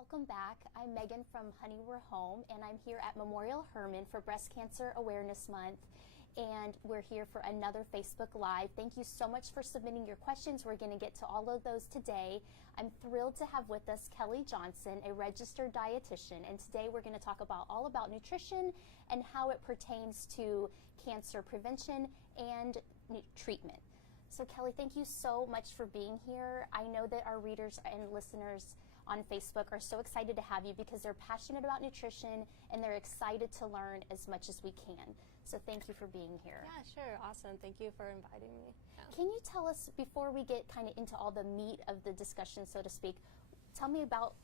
Welcome back. I'm Megan from Honey We're Home, and I'm here at Memorial Hermann for Breast Cancer Awareness Month, and we're here for another Facebook Live. Thank you so much for submitting your questions. We're going to get to all of those today. I'm thrilled to have with us Kelly Johnson, a registered dietitian, and today we're going to talk about all about nutrition and how it pertains to cancer prevention and treatment. So Kelly, thank you so much for being here. I know that our readers and listeners on Facebook are so excited to have you because they're passionate about nutrition and they're excited to learn as much as we can. So thank you for being here. Yeah, sure. Awesome. Thank you for inviting me. Yeah. Can you tell us, before we get kind of into all the meat of the discussion, so to speak, tell me about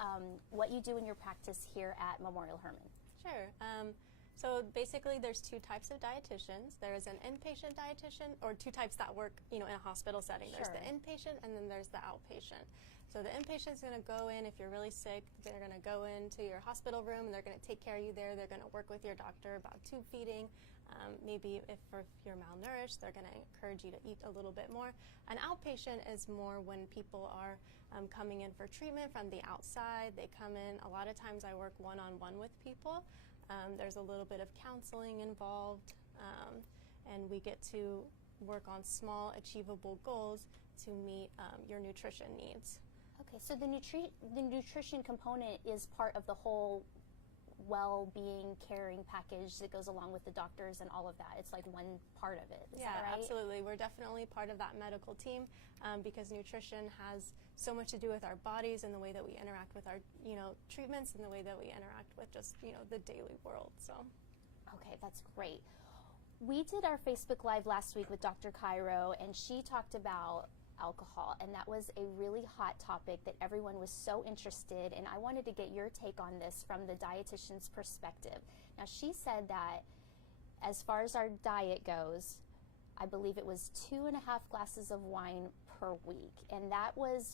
what you do in your practice here at Memorial Hermann. Sure. So basically there's two types of dietitians. There is an inpatient dietitian, or two types that work, in a hospital setting. Sure. There's the inpatient and then there's the outpatient. So the inpatient is going to go in if you're really sick. They're going to go into your hospital room and they're going to take care of you there. They're going to work with your doctor about tube feeding. Maybe if you're malnourished, they're going to encourage you to eat a little bit more. An outpatient is more when people are coming in for treatment from the outside. They come in. A lot of times I work one-on-one with people. There's a little bit of counseling involved, and we get to work on small, achievable goals to meet your nutrition needs. Okay, so the nutrition component is part of the whole well-being, caring package that goes along with the doctors and all of that. It's like one part of it. Is that right? Absolutely. We're definitely part of that medical team because nutrition has so much to do with our bodies and the way that we interact with our, treatments and the way that we interact with just, the daily world. So. Okay, that's great. We did our Facebook Live last week with Dr. Cairo, and she talked about alcohol, and that was a really hot topic that everyone was so interested in. I wanted to get your take on this from the dietitian's perspective. Now, she said that as far as our diet goes, I believe it was 2.5 glasses of wine per week, and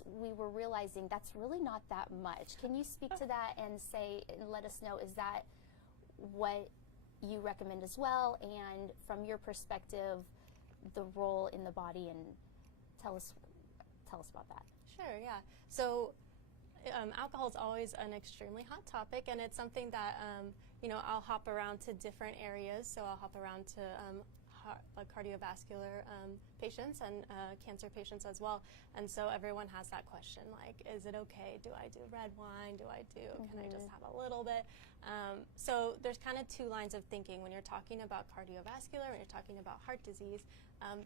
we were realizing that's really not that much. Can you speak to that and let us know, is that what you recommend as well, and from your perspective, the role in the body, and tell us about that. Sure, yeah. So alcohol is always an extremely hot topic, and it's something that, I'll hop around to different areas. So I'll hop around to cardiovascular patients and cancer patients as well. And so everyone has that question, like, is it okay? Do I do red wine? Can I just have a little bit? So there's kind of two lines of thinking when you're talking about cardiovascular, when you're talking about heart disease.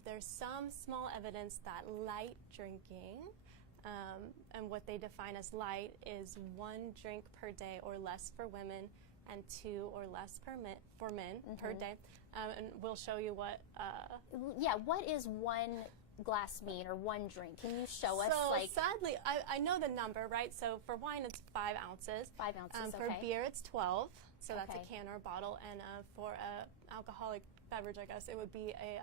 There's some small evidence that light drinking, and what they define as light is 1 drink per day or less for women, and 2 or less for men per day. And we'll show you what... what is 1 glass mean, or 1 drink? Can you show us? So sadly, I know the number, right? So for wine, it's 5 ounces. 5 ounces, For beer, it's 12. So that's Okay. a can or a bottle. And for a alcoholic beverage, I guess, it would be a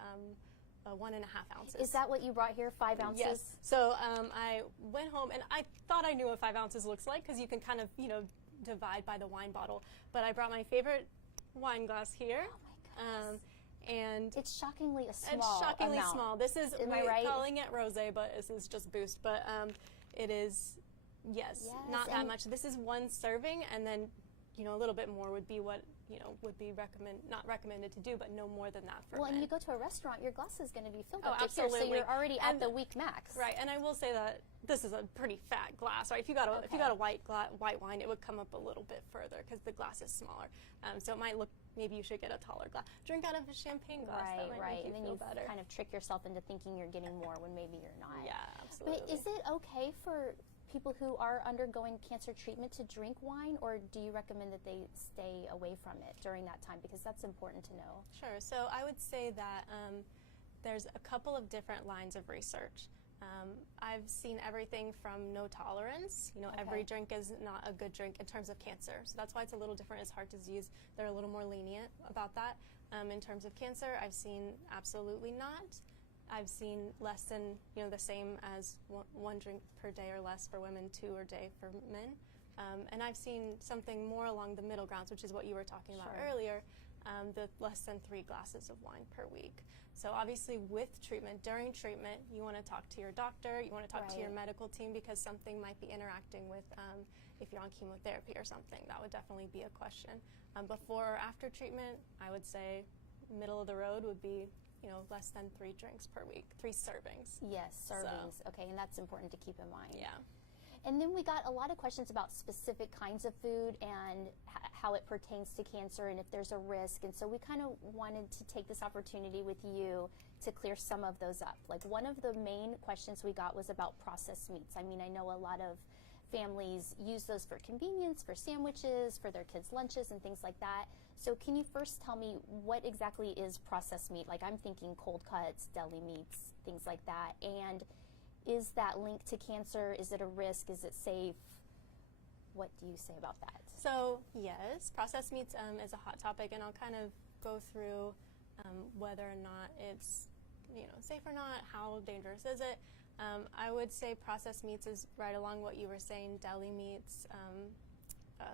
1.5 ounces. Is that what you brought here, 5 ounces? Yes. So I went home, and I thought I knew what 5 ounces looks like, because you can kind of, divide by the wine bottle. But I brought my favorite wine glass here. Oh my goodness. And it's shockingly It's small. shockingly amount. small. This is, Am I right? calling it rosé, but this is just Boost. But it is, yes, not that much. This is 1 serving, and then, a little bit more would be what, would be not recommended to do, but no more than that for men. And you go to a restaurant, your glass is going to be filled Oh, up to here, absolutely. so you're already at the week max. Right, and I will say that this is a pretty fat glass. Right, if you got a white wine, it would come up a little bit further because the glass is smaller. So it might look. Maybe you should get a taller glass. Drink out of a champagne glass. Right, that might right. Make you and then feel you better. kind of trick yourself into thinking you're getting more when maybe you're not. Yeah, absolutely. But is it okay for people who are undergoing cancer treatment to drink wine, or do you recommend that they stay away from it during that time? Because that's important to know. Sure. So I would say that there's a couple of different lines of research. I've seen everything from no tolerance. Every drink is not a good drink in terms of cancer. So that's why it's a little different as heart disease. They're a little more lenient about that. In terms of cancer, I've seen absolutely not. I've seen less than, the same as 1 drink per day or less for women, 2 a day for men. And I've seen something more along the middle grounds, which is what you were talking about earlier, the less than 3 glasses of wine per week. So obviously with treatment, during treatment, you want to talk to your doctor, you want to talk to your medical team, because something might be interacting with, if you're on chemotherapy or something, that would definitely be a question. Before or after treatment, I would say middle of the road would be, you know, less than 3 drinks per week, 3 servings. Yes, servings. So. Okay, and that's important to keep in mind. Yeah. And then we got a lot of questions about specific kinds of food and how it pertains to cancer and if there's a risk. And so we kind of wanted to take this opportunity with you to clear some of those up. Like, one of the main questions we got was about processed meats. I mean, I know a lot of families use those for convenience, for sandwiches, for their kids' lunches and things like that. So can you first tell me what exactly is processed meat? Like, I'm thinking cold cuts, deli meats, things like that. And is that linked to cancer? Is it a risk? Is it safe? What do you say about that? So yes, processed meats is a hot topic, and I'll kind of go through whether or not it's, you know, safe or not, how dangerous is it. I would say processed meats is right along what you were saying, deli meats,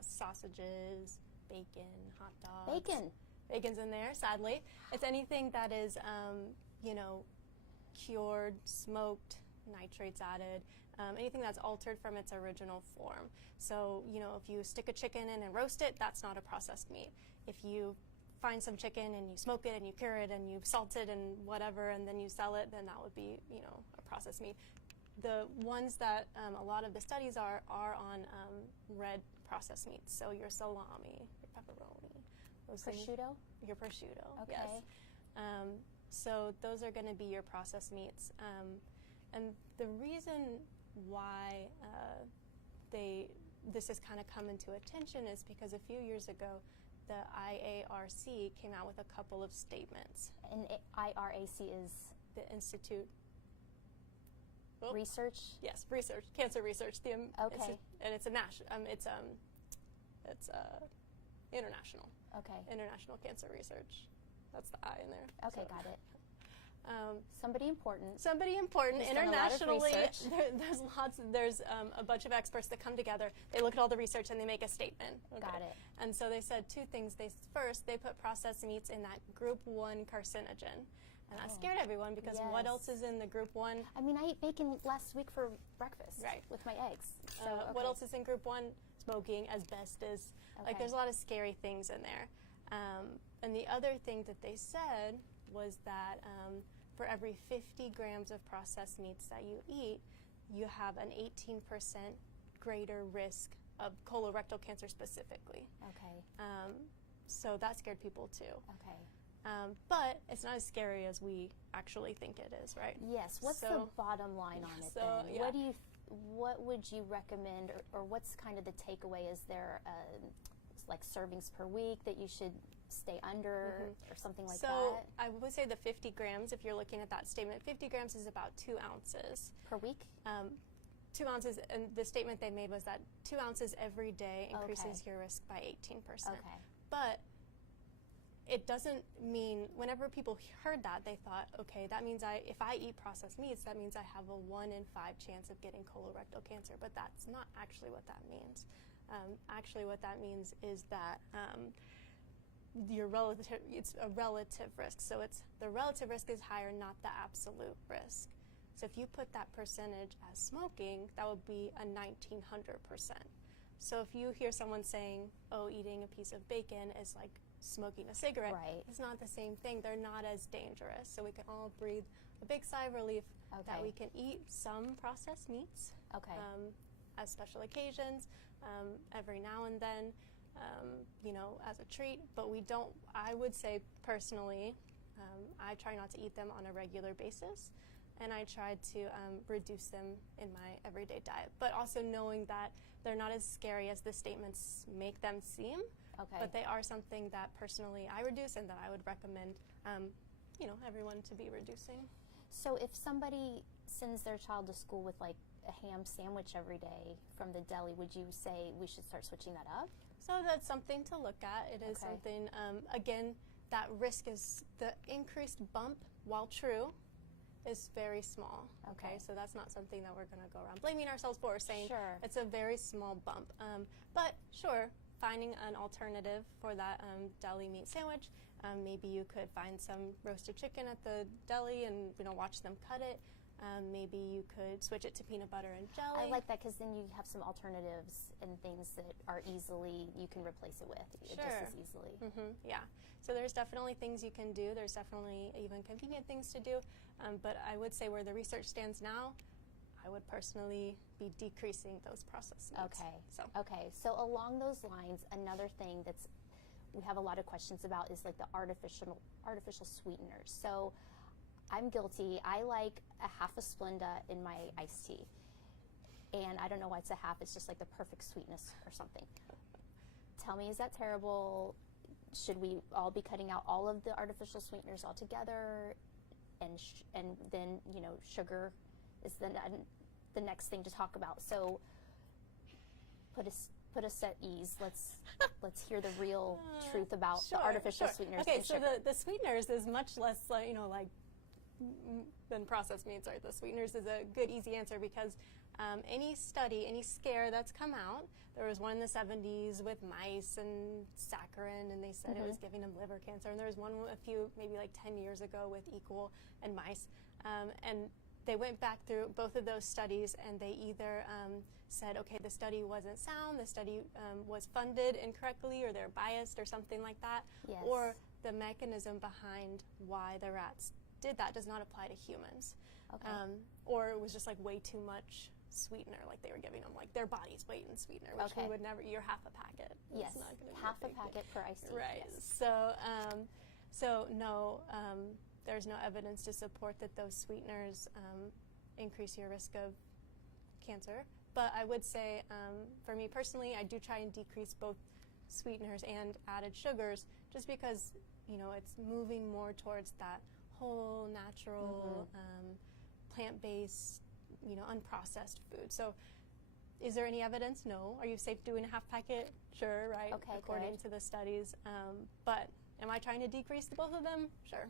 sausages, bacon, hot dogs. Bacon. Bacon's in there, sadly. It's anything that is, you know, cured, smoked, nitrates added, anything that's altered from its original form. So, you know, if you stick a chicken in and roast it, that's not a processed meat. If you find some chicken and you smoke it and you cure it and you salt it and whatever and then you sell it, then that would be, you know, a processed meat. The ones that a lot of the studies are on red processed meats, so your salami, your pepperoni. Prosciutto? Your prosciutto, okay. Yes. So those are going to be your processed meats. And the reason why this has kind of come into attention is because a few years ago, the IARC came out with a couple of statements. And IRAC is? The Institute. Research? Yes, research, cancer research. Okay. And it's a it's international. Okay. International Cancer Research. That's the I in there. Okay, so. got it. Somebody important. Somebody important. Who's Internationally, there's a bunch of experts that come together. They look at all the research and they make a statement. Okay? Got it. And so they said 2 things. First, they put processed meats in that group 1 carcinogen. And that scared everyone because what else is in the group 1? I mean, I ate bacon last week for breakfast with my eggs. So, what else is in group 1? Smoking, asbestos. Like, there's a lot of scary things in there. And the other thing that they said was that for every 50 grams of processed meats that you eat, you have an 18% greater risk of colorectal cancer specifically. Okay. So that scared people too. Okay. But it's not as scary as we actually think it is, right? Yes. What's the bottom line on it then? Yeah. What would you recommend, or what's kind of the takeaway? Is there like servings per week that you should stay under or something like that? So I would say the 50 grams, if you're looking at that statement, 50 grams is about 2 ounces. Per week? 2 ounces, and the statement they made was that 2 ounces every day increases your risk by 18%. Okay. But it doesn't mean, whenever people heard that, they thought, okay, that means if I eat processed meats, that means I have a 1 in 5 chance of getting colorectal cancer. But that's not actually what that means. Actually, what that means is that it's a relative risk. So the relative risk is higher, not the absolute risk. So if you put that percentage as smoking, that would be a 1900%. So if you hear someone saying, oh, eating a piece of bacon is like smoking a cigarette, it's not the same thing. They're not as dangerous. So we can all breathe a big sigh of relief that we can eat some processed meats as special occasions, every now and then, you know, as a treat. But we don't, I would say personally, I try not to eat them on a regular basis. And I try to reduce them in my everyday diet. But also knowing that they're not as scary as the statements make them seem. But they are something that personally I reduce and that I would recommend, you know, everyone to be reducing. So if somebody sends their child to school with like a ham sandwich every day from the deli, would you say we should start switching that up? So that's something to look at. It is something, again, that risk is the increased bump, while true, is very small. So that's not something that we're going to go around blaming ourselves for, or saying it's a very small bump. But sure, finding an alternative for that deli meat sandwich Maybe you could find some roasted chicken at the deli and watch them cut it. Maybe you could switch it to peanut butter and jelly. I like that because then you have some alternatives and things that are you can replace it with just as easily. Yeah. So there's definitely things you can do. There's definitely even convenient things to do. But I would say where the research stands now, I would personally be decreasing those processed meats. Okay. So along those lines, another thing we have a lot of questions about is like the artificial sweeteners. So I'm guilty. I like a half a Splenda in my iced tea. And I don't know why it's a half. It's just like the perfect sweetness or something. Tell me, is that terrible? Should we all be cutting out all of the artificial sweeteners altogether? And then, sugar is the next thing to talk about. So put us at ease. Let's hear the real truth about the artificial sweeteners. Okay, and so sugar. the sweeteners is much less than processed meats. Right, the sweeteners is a good easy answer because any study, any scare that's come out, there was one in the 70s with mice and saccharin, and they said it was giving them liver cancer. And there was one maybe like 10 years ago with equal and mice, and they went back through both of those studies, and they either said, okay, the study wasn't sound, the study was funded incorrectly, or they're biased or something like that, or the mechanism behind why the rats did that does not apply to humans. Or it was just like way too much sweetener, like they were giving them like their body's weight in sweetener, which we would never. You're half a packet. Yes, not gonna be half a packet per iced tea. Right. Yes. So no, there's no evidence to support that those sweeteners increase your risk of cancer. But I would say, for me personally, I do try and decrease both sweeteners and added sugars, just because it's moving more towards that whole natural, plant-based, unprocessed food. So is there any evidence? No. Are you safe doing a half packet? Sure, right? Okay, according to the studies. But am I trying to decrease the both of them? Sure.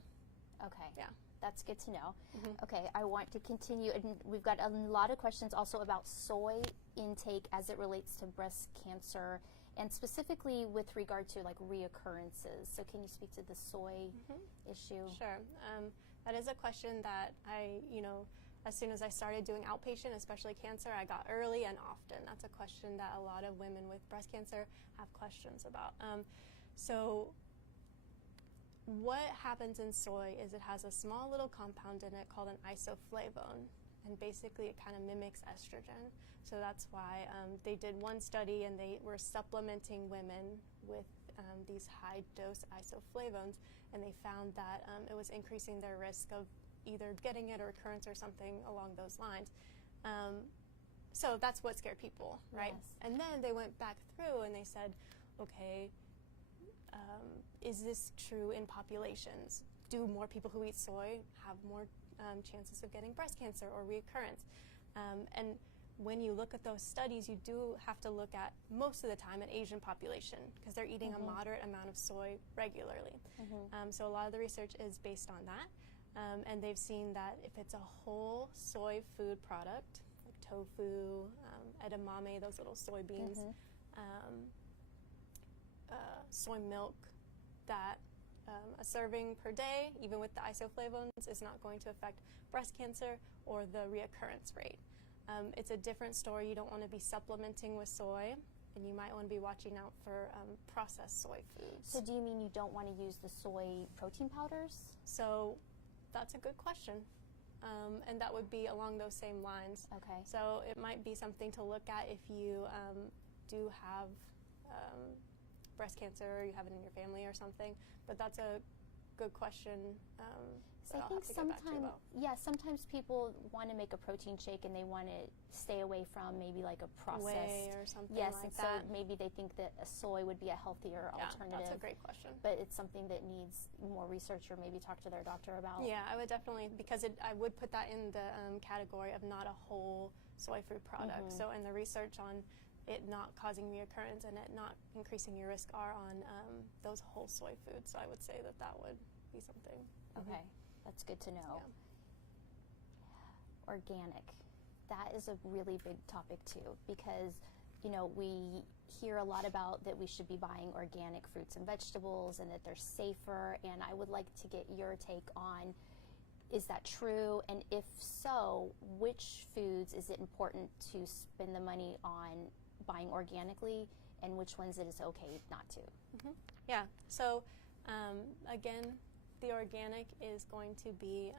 Okay. Yeah. That's good to know. Okay, I want to continue, and we've got a lot of questions also about soy intake as it relates to breast cancer, and specifically with regard to like reoccurrences. So can you speak to the soy issue? Sure. That is a question that as soon as I started doing outpatient, especially cancer, I got early and often. That's a question that a lot of women with breast cancer have questions about. So what happens in soy is it has a small little compound in it called an isoflavone, and basically it kind of mimics estrogen. So that's why they did one study, and they were supplementing women with these high-dose isoflavones, and they found that it was increasing their risk of either getting it or recurrence or something along those lines. So that's what scared people, right? Yes. And then they went back through and they said, okay, is this true in populations? Do more people who eat soy have more chances of getting breast cancer or reoccurrence? And when you look at those studies, you do have to look at, most of the time, an Asian population, because they're eating a moderate amount of soy regularly. So a lot of the research is based on that. And they've seen that if it's a whole soy food product, like tofu, edamame, those little soybeans, soy milk, that a serving per day, even with the isoflavones, is not going to affect breast cancer or the reoccurrence rate. It's a different story. You don't want to be supplementing with soy, and you might want to be watching out for processed soy foods. So do you mean you don't want to use the soy protein powders? So that's a good question. And that would be along those same lines. Okay. So it might be something to look at if you do have breast cancer, or you have it in your family or something. But that's a good question. So I think sometimes people want to make a protein shake and they want to stay away from maybe like a processed whey or something like that. So maybe they think that a soy would be a healthier alternative. That's a great question. But it's something that needs more research, or maybe talk to their doctor about. Yeah, I would definitely, because I would put that in the category of not a whole soy food product. So in the research on it not causing reoccurrence and it not increasing your risk are on those whole soy foods. So I would say that would be something. Okay, that's good to know. Yeah. Organic. That is a really big topic too, because you know, we hear a lot about that we should be buying organic fruits and vegetables and that they're safer, and I would like to get your take on, is that true? And if so, which foods is it important to spend the money on buying organically, and which ones it is okay not to? Mm-hmm. Yeah, so again, the organic is going to be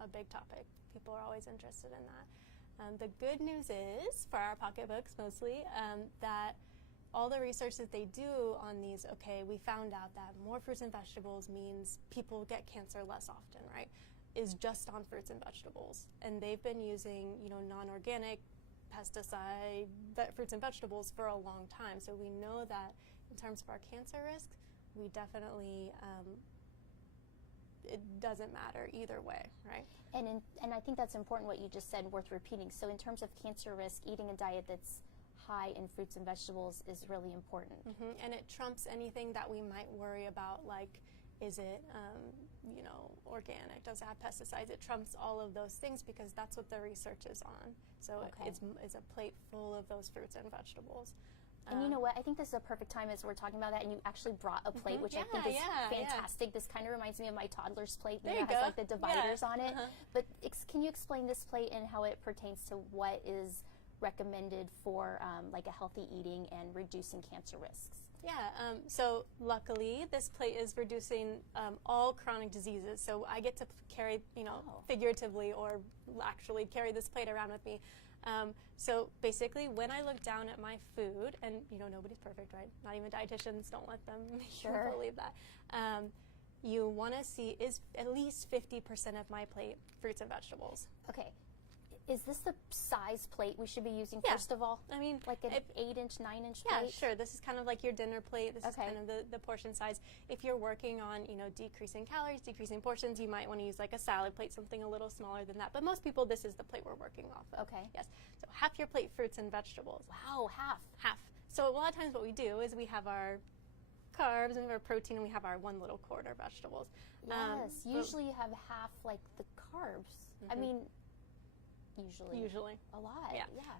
a big topic. People are always interested in that. The good news is, for our pocketbooks mostly, that all the research that they do on these, okay, we found out that more fruits and vegetables means people get cancer less often, right, is just on fruits and vegetables. And they've been using, you know, non-organic pesticide fruits and vegetables for a long time. So we know that in terms of our cancer risk, we definitely, it doesn't matter either way, right? And I think that's important what you just said, worth repeating. So in terms of cancer risk, eating a diet that's high in fruits and vegetables is really important. Mm-hmm. And it trumps anything that we might worry about, like, is it, you know, organic? Does it have pesticides? It trumps all of those things because that's what the research is on. So it's a plate full of those fruits and vegetables. And you know what? I think this is a perfect time as we're talking about that, and you actually brought a plate, which I think is fantastic. Yeah. This kind of reminds me of my toddler's plate. There you go. Has like the dividers on it. But can you explain this plate and how it pertains to what is recommended for like a healthy eating and reducing cancer risks? Yeah, so luckily this plate is reducing all chronic diseases. So I get to carry, you know, figuratively or actually carry this plate around with me. So basically, when I look down at my food, and you know, nobody's perfect, right? Not even dietitians, don't let them believe that. You want to see, is at least 50% of my plate fruits and vegetables. Okay. Is this the size plate we should be using first of all? I mean, like an 8-inch, 9-inch plate? Yeah, sure. This is kind of like your dinner plate. This is kind of the portion size. If you're working on, you know, decreasing calories, decreasing portions, you might want to use like a salad plate, something a little smaller than that. But most people, this is the plate we're working off of. Okay. Yes. So half your plate, fruits and vegetables. Wow, half. Half. So a lot of times what we do is we have our carbs and we have our protein and we have our one little quarter vegetables. Yes. Usually you have half like the carbs. I mean, Usually. A lot.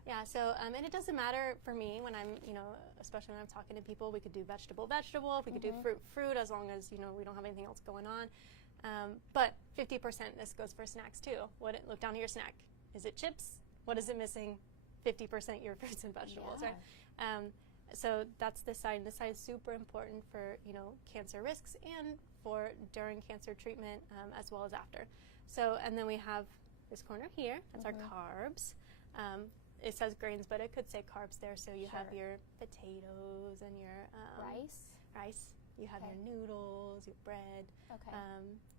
Yeah. So, and it doesn't matter for me when I'm, you know, especially when I'm talking to people, we could do vegetable, we could do fruit, as long as, you know, we don't have anything else going on. But 50%, this goes for snacks too. Look down at your snack. Is it chips? What is it missing? 50% your fruits and vegetables, right? So that's this side. This side is super important for, you know, cancer risks and for during cancer treatment as well as after. So, and then we have this corner here, that's our carbs. It says grains, but it could say carbs there. So you have your potatoes and your rice. You have your noodles, your bread,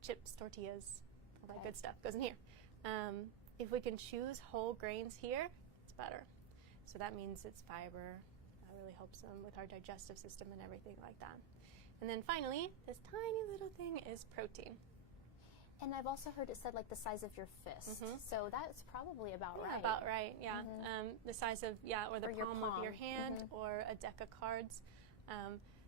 chips, tortillas, all that good stuff goes in here. If we can choose whole grains here, it's better. So that means it's fiber. That really helps them with our digestive system and everything like that. And then finally, this tiny little thing is protein. And I've also heard it said like the size of your fist. So that's probably about right. About right, yeah. The size of, or the palm of your hand or a deck of cards.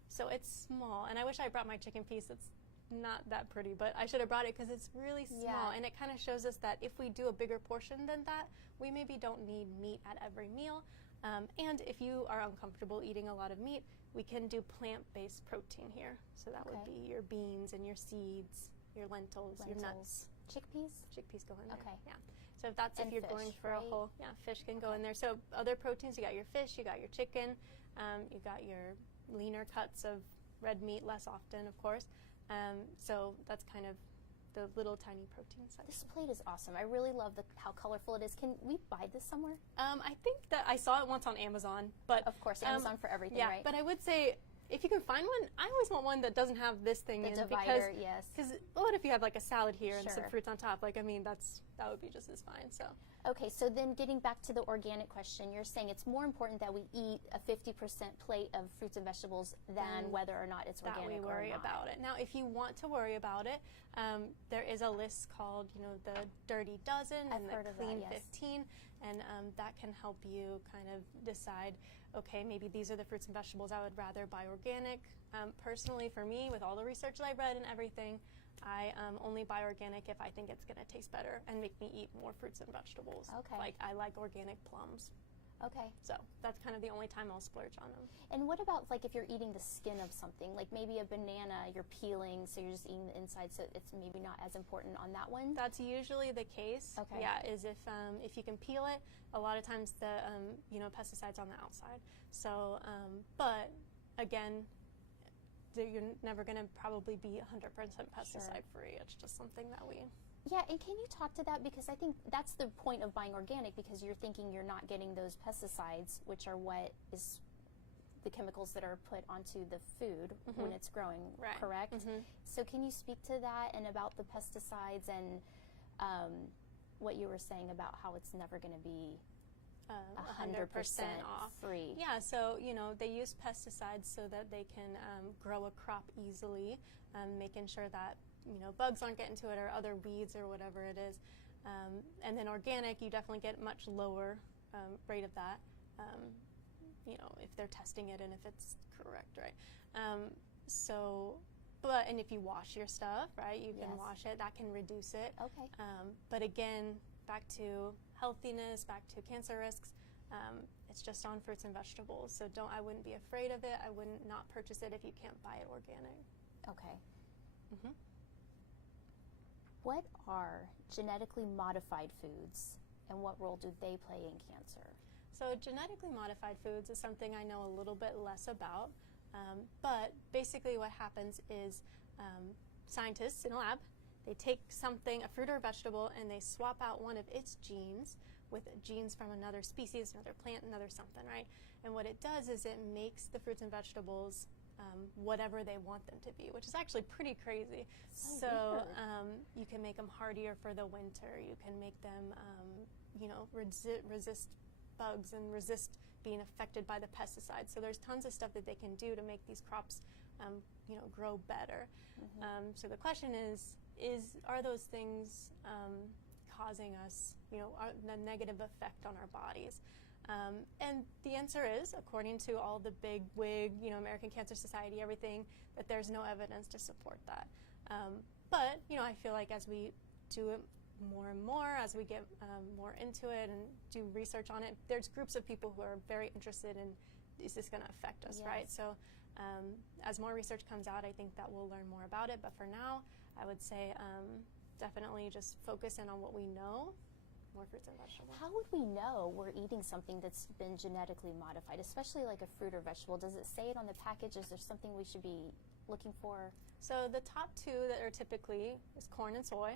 So it's small. And I wish I brought my chicken piece. It's not that pretty, but I should have brought it because it's really small. And it kind of shows us that if we do a bigger portion than that, we maybe don't need meat at every meal. And if you are uncomfortable eating a lot of meat, we can do plant-based protein here. So that would be your beans and your seeds, your lentils, your nuts. Chickpeas go in there. Yeah. So if you're fish, going for a whole, fish can go in there. So other proteins, you got your fish, you got your chicken, you got your leaner cuts of red meat, less often, of course. So that's kind of the little tiny protein section. This plate is awesome. I really love how colorful it is. Can we buy this somewhere? I think that I saw it once on Amazon, but of course, Amazon for everything, right? But I would say, if you can find one, I always want one that doesn't have this thing in, divider, because what if you have like a salad here and some fruits on top? Like, I mean, that would be just as fine. So. Okay, so then getting back to the organic question, you're saying it's more important that we eat a 50% plate of fruits and vegetables than whether or not it's organic or not. That we worry about it. Now, if you want to worry about it, there is a list called, you know, the Dirty Dozen and the Clean 15, and that can help you kind of decide, okay, maybe these are the fruits and vegetables I would rather buy organic. Personally, for me, with all the research that I've read and everything, I only buy organic if I think it's going to taste better and make me eat more fruits and vegetables. Okay. Like, I like organic plums. Okay. So that's kind of the only time I'll splurge on them. And what about like if you're eating the skin of something, like maybe a banana you're peeling, so you're just eating the inside, so it's maybe not as important on that one? That's usually the case. Okay. Yeah, is if you can peel it, a lot of times the pesticides on the outside. So, but again, you're never going to probably be 100% pesticide free. It's just something that we. Yeah, and can you talk to that? Because I think that's the point of buying organic, because you're thinking you're not getting those pesticides, which are what is the chemicals that are put onto the food when it's growing, right. Correct? So can you speak to that and about the pesticides and what you were saying about how it's never going to be 100% off. free? Yeah, so, they use pesticides so that they can grow a crop easily, making sure that bugs aren't getting to it or other weeds or whatever it is. And then organic, you definitely get much lower rate of that, if they're testing it and if it's correct, right? And if you wash your stuff, right, you can wash it, that can reduce it. Okay. But again, back to healthiness, back to cancer risks, it's just on fruits and vegetables. So I wouldn't be afraid of it. I wouldn't not purchase it if you can't buy it organic. Okay. What are genetically modified foods, and what role do they play in cancer? So genetically modified foods is something I know a little bit less about, but basically what happens is scientists in a lab, they take something, a fruit or a vegetable, and they swap out one of its genes with genes from another species, another plant, another something, right? And what it does is it makes the fruits and vegetables whatever they want them to be, which is actually pretty crazy. So you can make them hardier for the winter. You can make them, resist bugs and resist being affected by the pesticides. So there's tons of stuff that they can do to make these crops, grow better. So the question is are those things causing us, a negative effect on our bodies? And the answer is, according to all the big wig, American Cancer Society, everything, that there's no evidence to support that. But, I feel like as we do it more and more, as we get more into it and do research on it, there's groups of people who are very interested in, is this going to affect us, right? So as more research comes out, I think that we'll learn more about it. But for now, I would say definitely just focus in on what we know. More fruits and vegetables. How would we know we're eating something that's been genetically modified, especially like a fruit or vegetable? Does it say it on the package? Is there something we should be looking for? So the top two that are typically is corn and soy.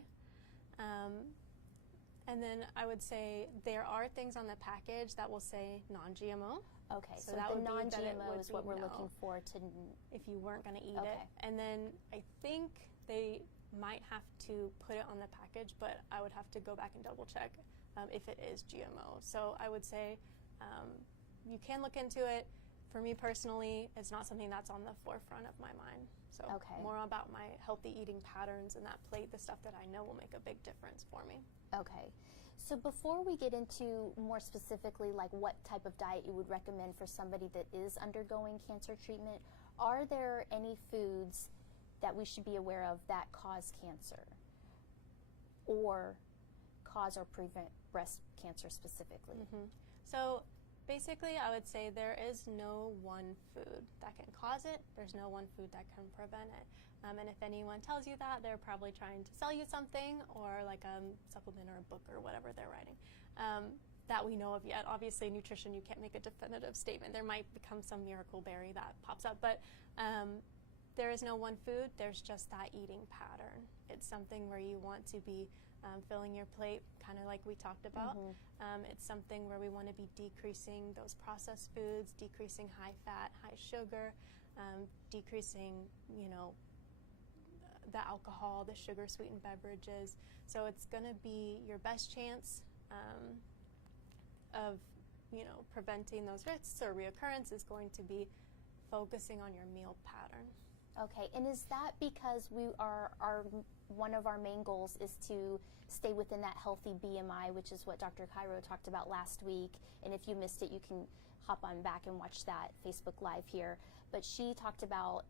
And then I would say there are things on the package that will say non-GMO. Okay, so that the would non-GMO is what we're no, looking for to... if you weren't going to eat it. And then I think they might have to put it on the package, but I would have to go back and double check if it is GMO. So I would say you can look into it. For me personally, it's not something that's on the forefront of my mind. So more about my healthy eating patterns and that plate, the stuff that I know will make a big difference for me. Okay. So before we get into more specifically like what type of diet you would recommend for somebody that is undergoing cancer treatment, are there any foods that we should be aware of that cause cancer or cause or prevent breast cancer specifically? So basically, I would say there is no one food that can cause it. There's no one food that can prevent it. And if anyone tells you that, they're probably trying to sell you something or like a supplement or a book or whatever they're writing that we know of yet. Obviously, nutrition, you can't make a definitive statement. There might become some miracle berry that pops up, but there is no one food. There's just that eating pattern. It's something where you want to be filling your plate, kind of like we talked about. It's something where we want to be decreasing those processed foods, decreasing high fat, high sugar, decreasing, the alcohol, the sugar sweetened beverages. So it's going to be your best chance of, preventing those risks or reoccurrence is going to be focusing on your meal pattern. Okay, and is that because one of our main goals is to stay within that healthy BMI, which is what Dr. Cairo talked about last week, and if you missed it, you can hop on back and watch that Facebook Live here. But she talked about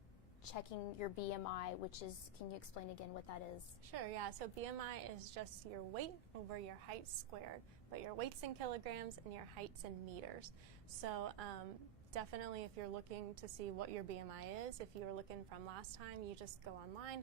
checking your BMI, which is, can you explain again what that is? Sure, yeah. So BMI is just your weight over your height squared. but your weight's in kilograms and your height's in meters. So definitely if you're looking to see what your BMI is, if you were looking from last time, you just go online,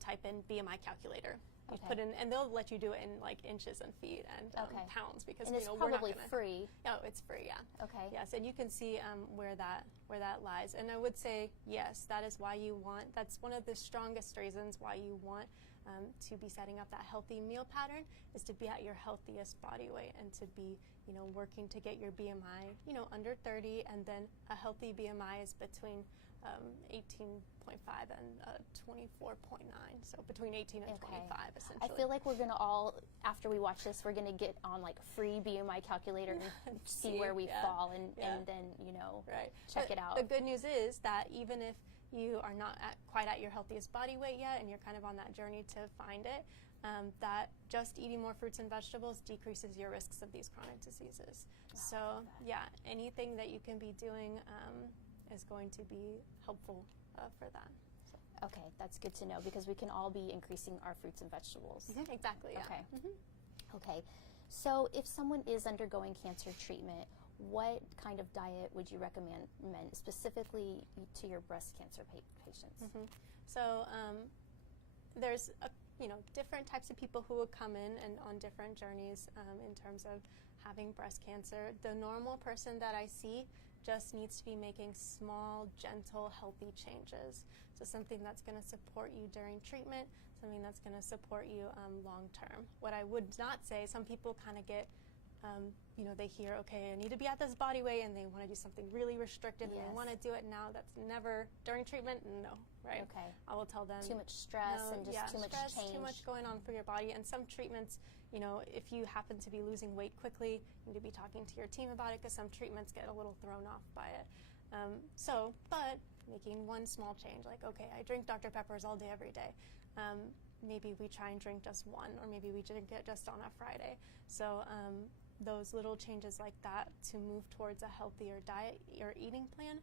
type in BMI calculator. You put in, and they'll let you do it in like inches and feet and pounds, because and it's we're not probably gonna, free. Oh, it's free, yeah. Okay. Yes, and you can see where that lies. And I would say yes, that is why you want. That's one of the strongest reasons why you want to be setting up that healthy meal pattern, is to be at your healthiest body weight and to be, working to get your BMI, under 30, and then a healthy BMI is between 18.5 and 24.9, so between 18 and 25, essentially. I feel like we're gonna all, after we watch this, we're gonna get on like free BMI calculator and see where we fall, and then check it out. The good news is that even if you are not quite at your healthiest body weight yet, and you're kind of on that journey to find it, that just eating more fruits and vegetables decreases your risks of these chronic diseases. So yeah, anything that you can be doing is going to be helpful for that. So. Okay, that's good to know, because we can all be increasing our fruits and vegetables. Exactly, yeah. Okay. Okay, so if someone is undergoing cancer treatment, what kind of diet would you recommend specifically to your breast cancer patients? So there's different types of people who would come in and on different journeys in terms of having breast cancer. The normal person that I see just needs to be making small, gentle, healthy changes. So something that's going to support you during treatment, something that's going to support you long term. What I would not say, some people kind of get they hear, okay, I need to be at this body weight, and they want to do something really restrictive, and they want to do it now. That's never during treatment, no, right? Okay. I will tell them. Too much stress and just too much change. Too much going on for your body. And some treatments, if you happen to be losing weight quickly, you need to be talking to your team about it, because some treatments get a little thrown off by it. But making one small change, like, okay, I drink Dr. Peppers all day, every day. Maybe we try and drink just one, or maybe we drink it just on a Friday. So those little changes like that to move towards a healthier diet or eating plan,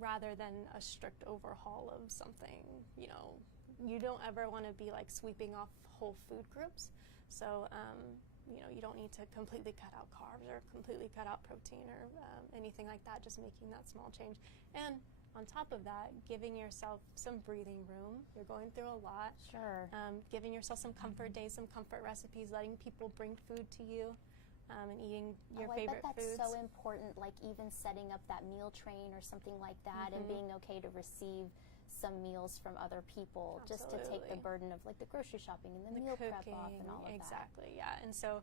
rather than a strict overhaul of something. You don't ever want to be like sweeping off whole food groups. So you don't need to completely cut out carbs or completely cut out protein or anything like that, just making that small change. And on top of that, giving yourself some breathing room. You're going through a lot. Sure. Giving yourself some comfort days, some comfort recipes, letting people bring food to you, and eating your favorite foods. I bet that's so important, like even setting up that meal train or something like that, and being okay to receive some meals from other people. Absolutely. Just to take the burden of like the grocery shopping and the meal cooking, prep off and all of that. Exactly, yeah. And so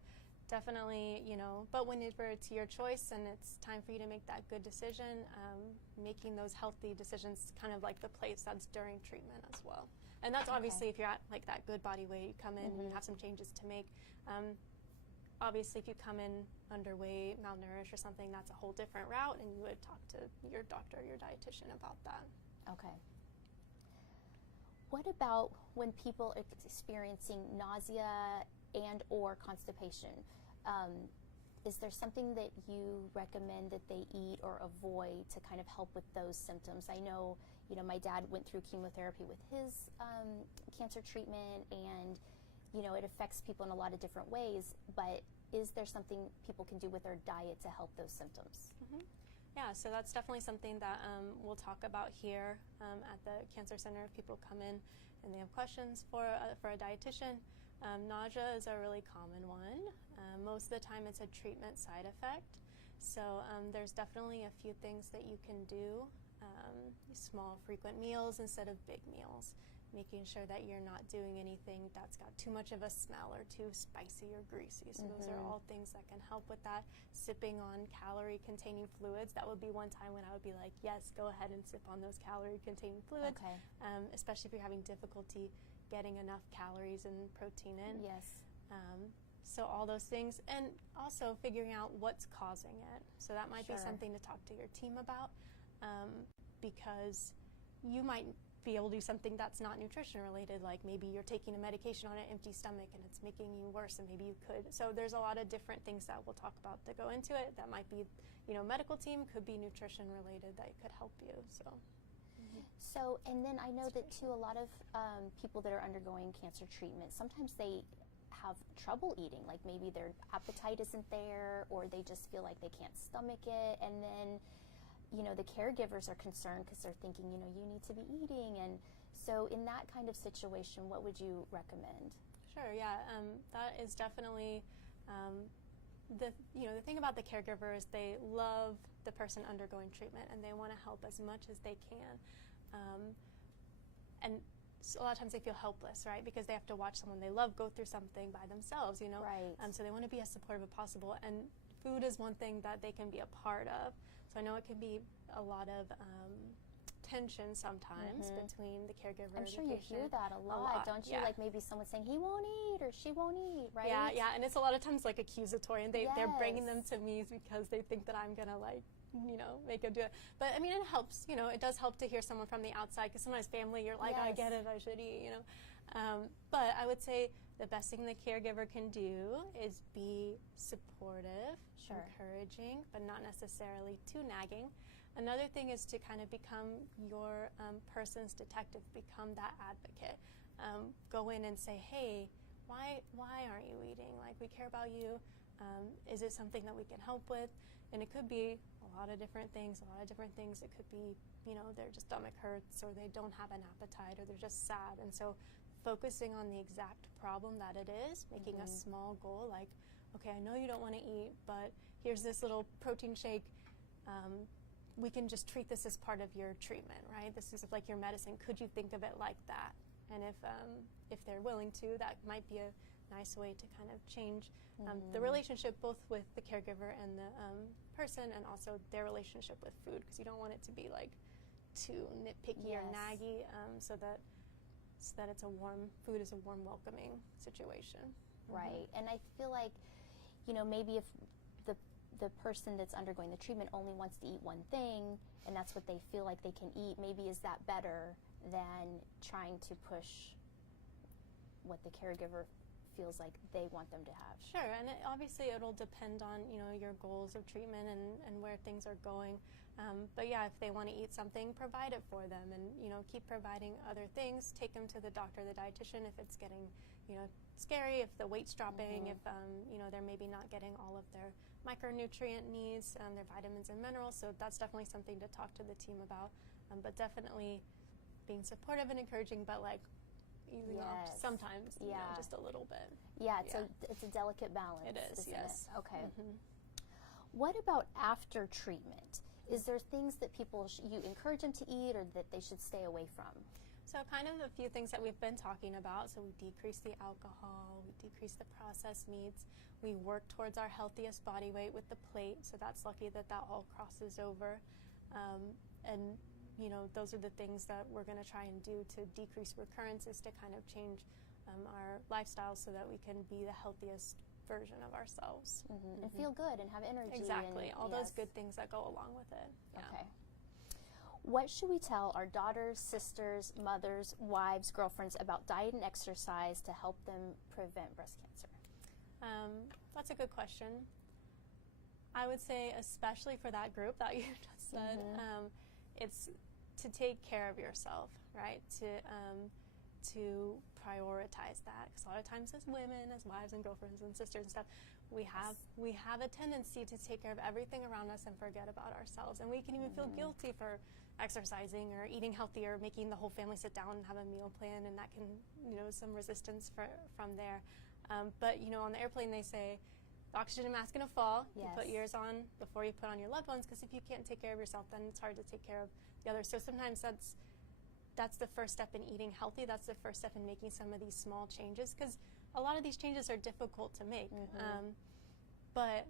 definitely, but whenever it's your choice and it's time for you to make that good decision, making those healthy decisions kind of like the place that's during treatment as well. And that's obviously if you're at like that good body weight, you come in and you have some changes to make. Obviously, if you come in underweight, malnourished or something, that's a whole different route, and you would talk to your doctor or your dietitian about that. Okay. What about when people are experiencing nausea and or constipation? Is there something that you recommend that they eat or avoid to kind of help with those symptoms? I know, my dad went through chemotherapy with his cancer treatment, and it affects people in a lot of different ways, but is there something people can do with their diet to help those symptoms? Yeah, so that's definitely something that we'll talk about here at the Cancer Center if people come in and they have questions for a dietitian. Nausea is a really common one. Most of the time it's a treatment side effect. So there's definitely a few things that you can do. Small, frequent meals instead of big meals. Making sure that you're not doing anything that's got too much of a smell or too spicy or greasy. So those are all things that can help with that. Sipping on calorie-containing fluids, that would be one time when I would be like, yes, go ahead and sip on those calorie-containing fluids, especially if you're having difficulty getting enough calories and protein in. Yes. So all those things, and also figuring out what's causing it. So that might be something to talk to your team about, because you might be able to do something that's not nutrition related, like maybe you're taking a medication on an empty stomach and it's making you worse, and maybe you could. So there's a lot of different things that we'll talk about that go into it. That might be, medical team, could be nutrition related that could help you. So, and then I know that too, a lot of people that are undergoing cancer treatment, sometimes they have trouble eating, like maybe their appetite isn't there, or they just feel like they can't stomach it, and then the caregivers are concerned because they're thinking, you need to be eating. And so in that kind of situation, what would you recommend? Sure, yeah, that is definitely the thing about the caregiver is they love the person undergoing treatment, and they want to help as much as they can. And so a lot of times they feel helpless, right? Because they have to watch someone they love go through something by themselves, Right. So they want to be as supportive as possible. And food is one thing that they can be a part of. So I know it can be a lot of tension sometimes between the caregiver and the patient. I'm sure you hear that a lot, don't you? Yeah. Like maybe someone saying he won't eat or she won't eat, right? Yeah, and it's a lot of times like accusatory, and they're bringing them Yes. to me because they think that I'm gonna make them do it. But I mean, it helps. It does help to hear someone from the outside, because sometimes family, you're like, I get it, I should eat. But I would say the best thing the caregiver can do is be supportive, encouraging, but not necessarily too nagging. Another thing is to kind of become your person's detective, become that advocate. Go in and say, hey, why aren't you eating? Like, we care about you. Is it something that we can help with? And it could be a lot of different things. It could be, their just stomach hurts, or they don't have an appetite, or they're just sad. And so focusing on the exact problem that it is, making a small goal, like, okay, I know you don't want to eat, but here's this little protein shake. We can just treat this as part of your treatment, right? This is like your medicine. Could you think of it like that? And if they're willing to, that might be a nice way to kind of change the relationship, both with the caregiver and the person, and also their relationship with food, because you don't want it to be like too nitpicky or naggy, so that food is a warm, welcoming situation. Right. And I feel like, maybe if the person that's undergoing the treatment only wants to eat one thing, and that's what they feel like they can eat, maybe is that better than trying to push what the caregiver feels like they want them to have? Sure, and obviously it'll depend on your goals of treatment and where things are going. But yeah, if they want to eat something, provide it for them, and keep providing other things. Take them to the doctor, the dietitian, if it's getting scary, if the weight's dropping, if they're maybe not getting all of their micronutrient needs, their vitamins and minerals. So that's definitely something to talk to the team about. But definitely being supportive and encouraging, but like easing off sometimes, just a little bit. Yeah, it's a delicate balance. It is, isn't yes. it? Okay. What about after treatment? Is there things that you encourage them to eat, or that they should stay away from? So kind of a few things that we've been talking about. So we decrease the alcohol, we decrease the processed meats, we work towards our healthiest body weight with the plate, so that's lucky that all crosses over. And those are the things that we're going to try and do to decrease recurrences, to kind of change our lifestyle so that we can be the healthiest version of ourselves. And feel good and have energy. Exactly, all those good things that go along with it. Yeah. Okay. What should we tell our daughters, sisters, mothers, wives, girlfriends about diet and exercise to help them prevent breast cancer? That's a good question. I would say, especially for that group that you just said, it's to take care of yourself, right? To prioritize that, because a lot of times as women, as wives and girlfriends and sisters and stuff, we have a tendency to take care of everything around us and forget about ourselves, and we can even feel guilty for exercising or eating healthy or making the whole family sit down and have a meal plan, and that can some resistance from there. But on the airplane they say the oxygen mask going to fall. You put yours on before you put on your loved ones, because if you can't take care of yourself, then it's hard to take care of the others. So sometimes that's the first step in eating healthy. That's the first step in making some of these small changes, because a lot of these changes are difficult to make. But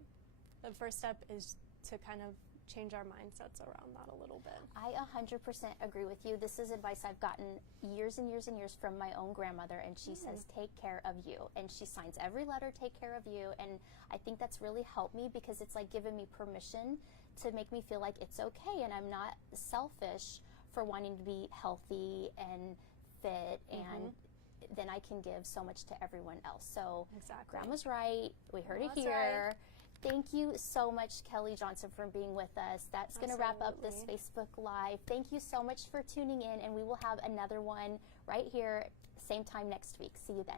the first step is to kind of change our mindsets around that a little bit. I 100% agree with you. This is advice I've gotten years and years and years from my own grandmother, and she says, take care of you. And she signs every letter, take care of you. And I think that's really helped me, because it's like given me permission to make me feel like it's okay, and I'm not selfish for wanting to be healthy and fit, and then I can give so much to everyone else. So Grandma's right. We heard it here. Right. Thank you so much, Kelly Johnson, for being with us. That's going to wrap up this Facebook Live. Thank you so much for tuning in, and we will have another one right here, same time next week. See you then.